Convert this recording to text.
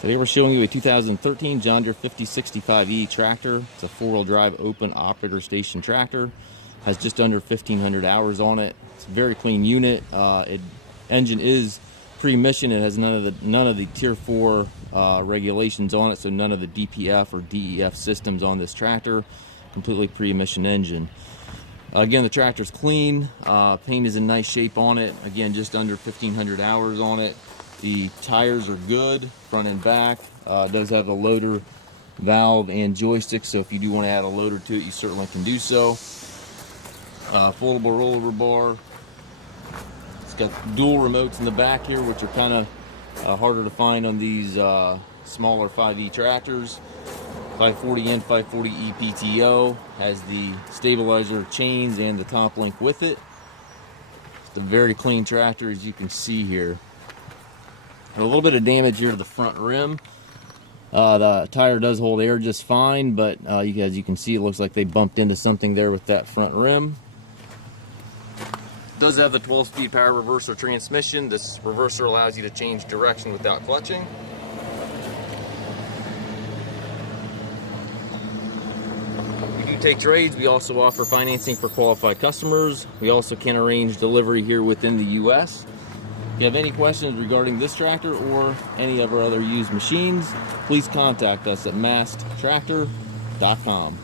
Today we're showing you a 2013 John Deere 5065E tractor. It's a four-wheel drive open operator station tractor. Has just under 1,500 hours on it. It's a very clean unit. Engine is pre-emission. It has none of the Tier 4 regulations on it, so none of the DPF or DEF systems on this tractor. Completely pre-emission engine. Again, the tractor's clean. Paint is in nice shape on it. Again, just under 1,500 hours on it. The tires are good, front and back. It does have a loader valve and joystick, so if you do want to add a loader to it, you certainly can do so. Foldable rollover bar. It's got dual remotes in the back here, which are kind of harder to find on these smaller 5E tractors. 540N, 540E PTO. Has the stabilizer chains and the top link with it. It's a very clean tractor, as you can see here. And a little bit of damage here to the front rim. The tire does hold air just fine, but as you can see, it looks like they bumped into something there with that front rim. It does have the 12-speed power reverser transmission. This reverser allows you to change direction without clutching. We do take trades. We also offer financing for qualified customers. We also can arrange delivery here within the U.S. If you have any questions regarding this tractor or any of our other used machines, please contact us at masttractor.com.